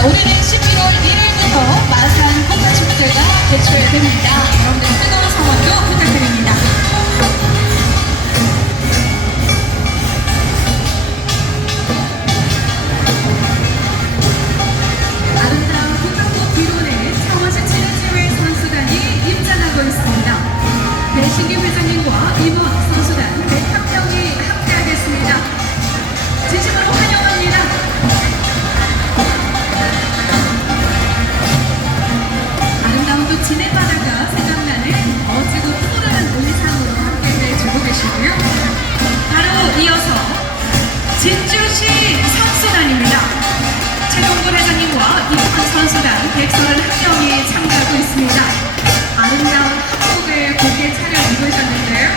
자, 올해는 11월 1일부터 마산 꽃다축제가 개최됩니다. 여러분들 시간 131명이 참가하고 있습니다. 아름다운 한복을 곱게 차려 입으셨는데요.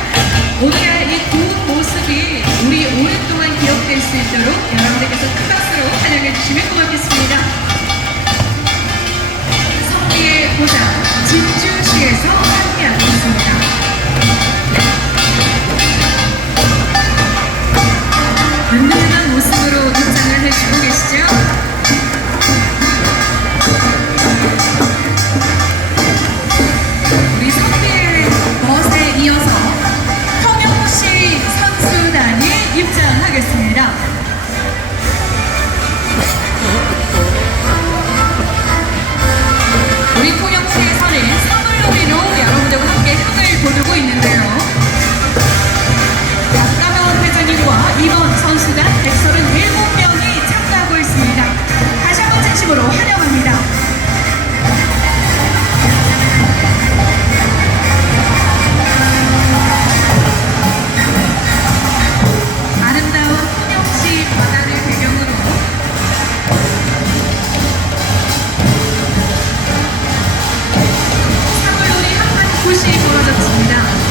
오늘 이 고운 모습이 우리 오랫동안 기억될 수 있도록 여러분들께서 큰 박수로 환영해 주시면 고맙겠습니다. 진심으로 환영합니다. 아름다운 통영시 바다를 배경으로 사물놀이 한판 굿이 벌어졌습니다.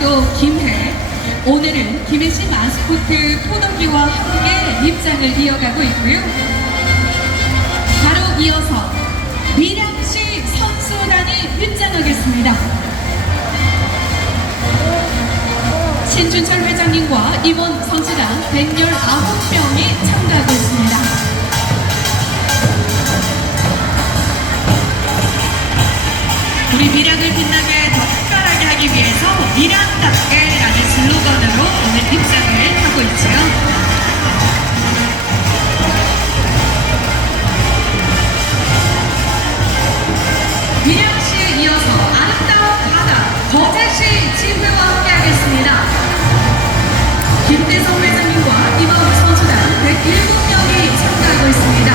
가야광도 김해 오늘은 김해시 마스코트 포덕기와 함께 입장을 이어가고 있고요. 바로 이어서 밀양시 선수단이 입장하겠습니다. 신준철 회장님과 임원 선수단 119명이 참가하고 있습니다. 우리 밀양을 빛나게 밀양답게라는 슬로건으로 오늘 입장을 하고 있죠. 밀양시에 이어서 아름다운 바다 거제시 지회와 함께하겠습니다. 김대성 회장님과 이번 선수단 107명이 참가하고 있습니다.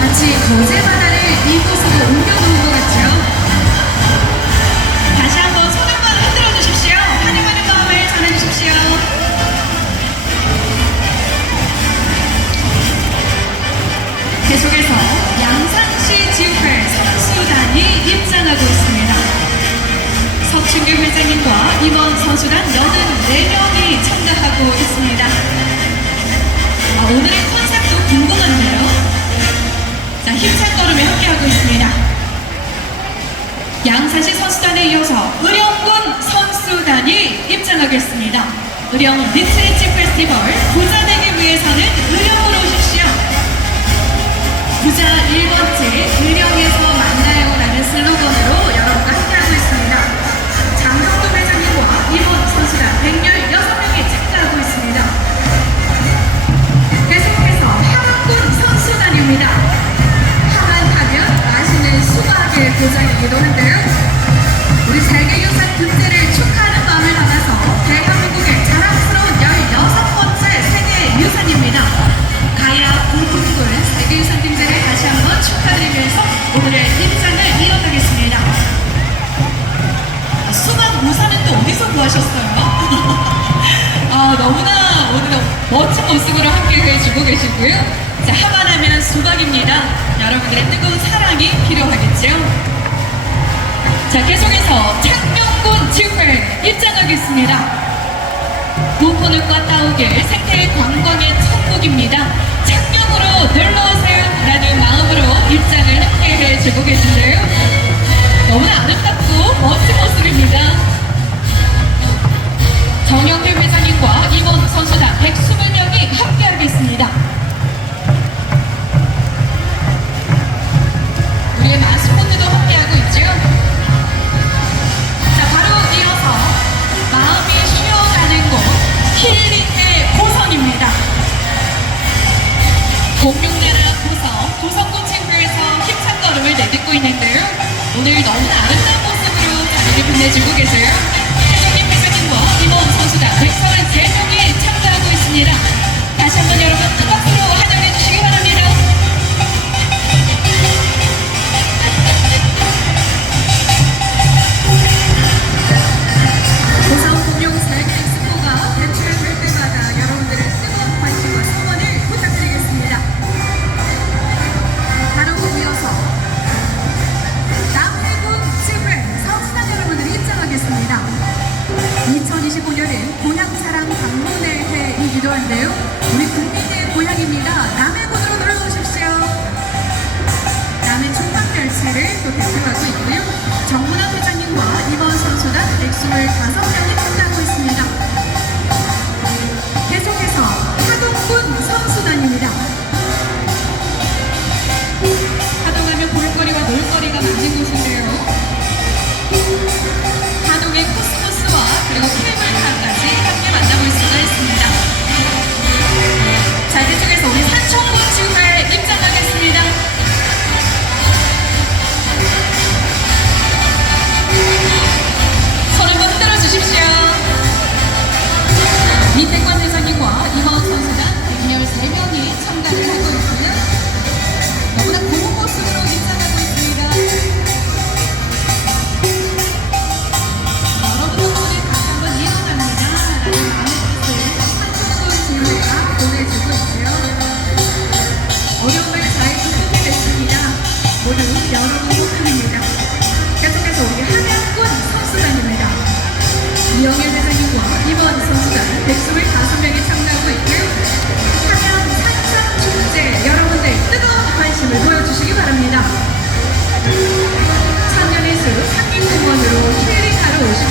마치 거제 바다를 이곳으로 옮겨놓은 양산시 선수단에 이어서 의령군 선수단이 입장하겠습니다. 의령 리트리치 페스티벌 부자 해주고 계시고요. 자, 하반하면 수박입니다. 여러분들의 뜨거운 사랑이 필요하겠죠? 자, 계속해서 창녕군 지회 입장하겠습니다. 부포는과 따오길 생태 관광의 천국입니다. 창녕으로 놀러오세요 라는 마음으로 입장을 함께 해주고 계신데요. 너무나 아름답고 멋진 모습입니다. 정영회 회장님과 임원 선수단 120 함께하겠습니다. 우리의 마스코트도 함께하고 있죠. 자, 바로 이어서 마음이 쉬어가는 곳 힐링의 고성입니다. 공룡나라 고성 고성군 친구에서 힘찬 걸음을 내딛고 있는데요. 오늘 너무나 아름다운 모습으로 자리를 빛내주고 계세요. 최종님 회장님과 임원 선수단 133명이 참가하고 있습니다. 다시 한번 여러분. 큰 박수로 환 영훈입니다. 계속해서 우리 한양군 선수단입니다. 이영일 대장님과 이번 선수단 백수의 다섯 명이 참가하고 있고요. 한양 산성 축제 여러분들 뜨거운 관심을 보여주시기 바랍니다. 참여해수 상임공원으로 힐링하러 오시고